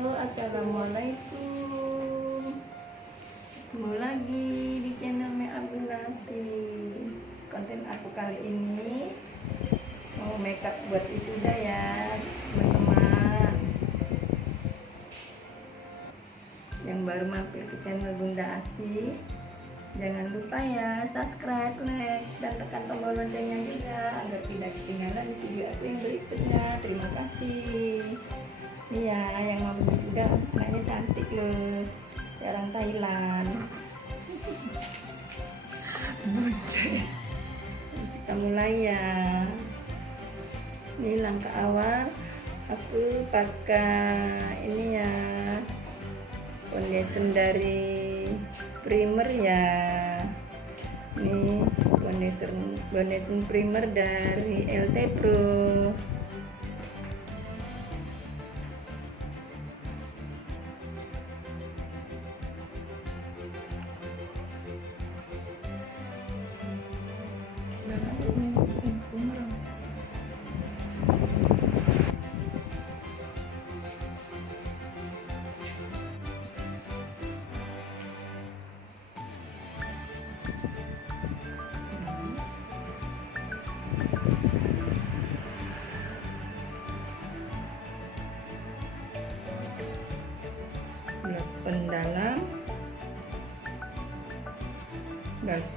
Halo, assalamualaikum. Ketemu lagi di channel Me Abdulasi. Konten aku kali ini mau makeup buat wisuda ya, teman-teman. Yang baru mampir ke channel Bunda Asi, jangan lupa ya subscribe, like, dan tekan tombol loncengnya juga agar tidak ketinggalan video aku yang berikutnya. Terima kasih. Iya, yang mau wisuda anaknya cantik loh, orang Thailand. Kita mulai ya. Ini langkah awal, aku pakai ini ya, foundation dari primer ya. Ini foundation primer dari LT Pro.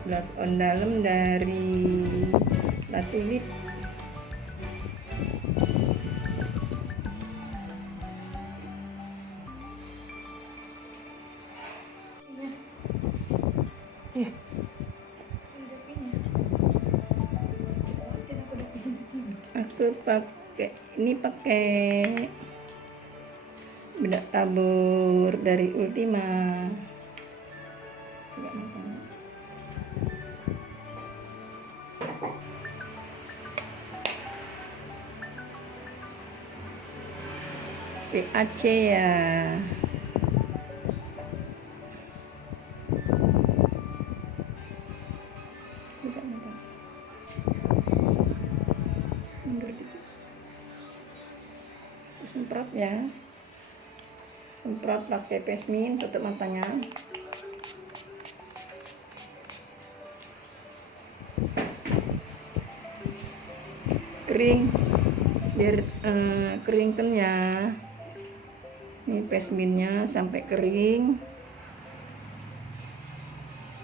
Blush on dalam dari Lativit. Aku pakai bedak tabur dari Ultima. PAC ya. Semprot ya, semprot pakai pesmin, tutup matanya. Kering, biar keringkan ya. Ini pesminnya sampai kering,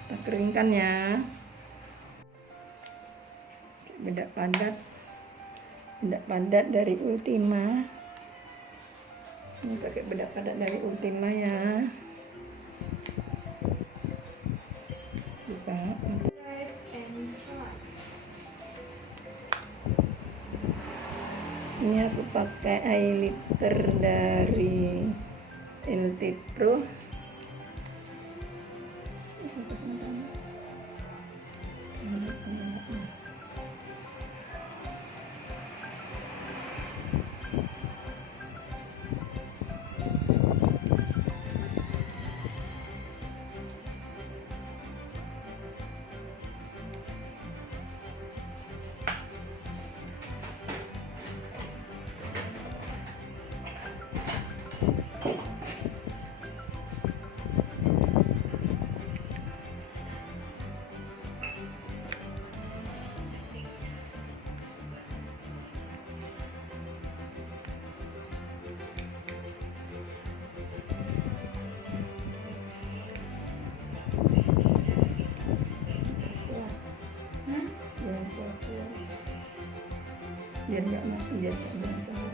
kita keringkan ya. Bedak padat dari Ultima. Ini pakai bedak padat dari Ultima ya. Buka. Ini aku pakai highlighter dari LT Pro. Biar nggak mati, biar nggak masalah.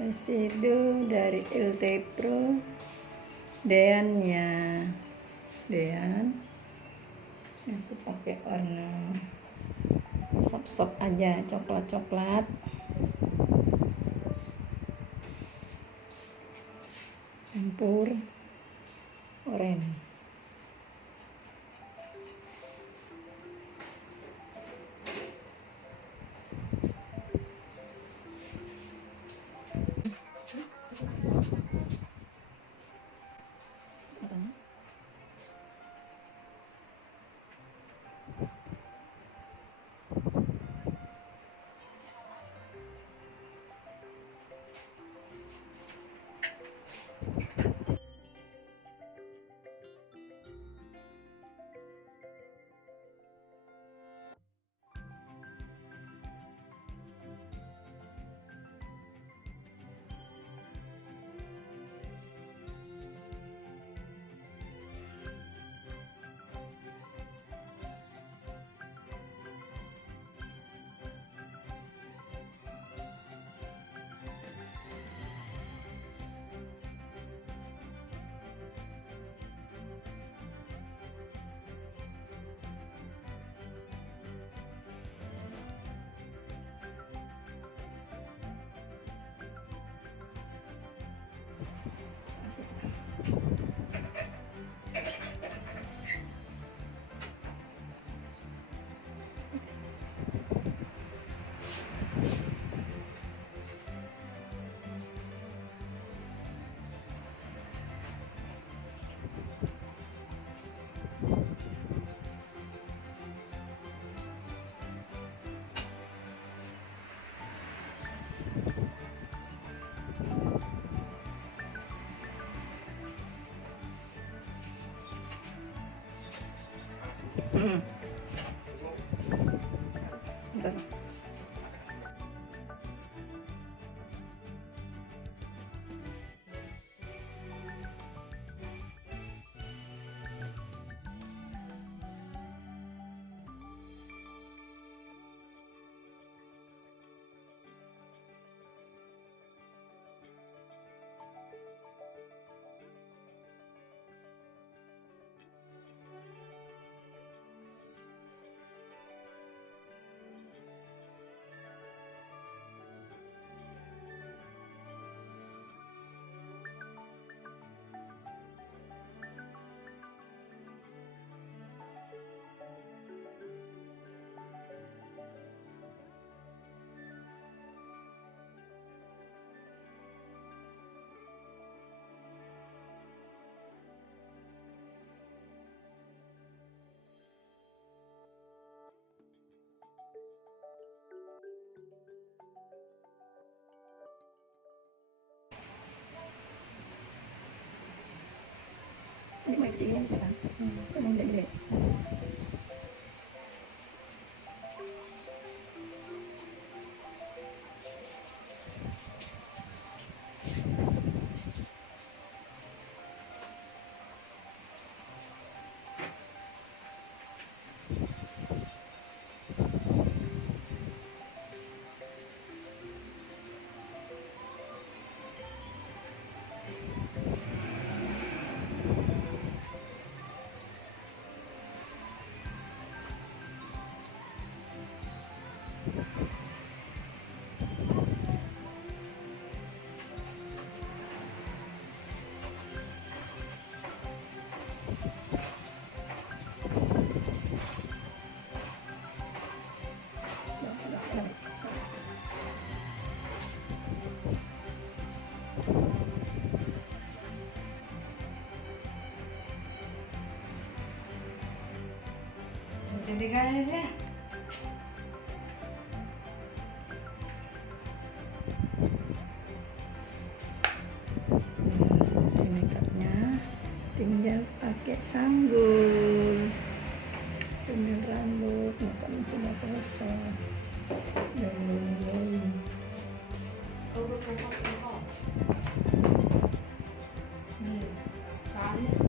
Residu dari LT Pro deannya, dean aku pakai warna sop-sop aja, coklat-coklat. Campur oranye. Bentar. Ini mau kecil ini bisa kan? Mau gede. Jadi kalian ya. Selesai makeupnya, tinggal pakai sanggul, tinggal rambut, makeupnya sudah selesai. Dan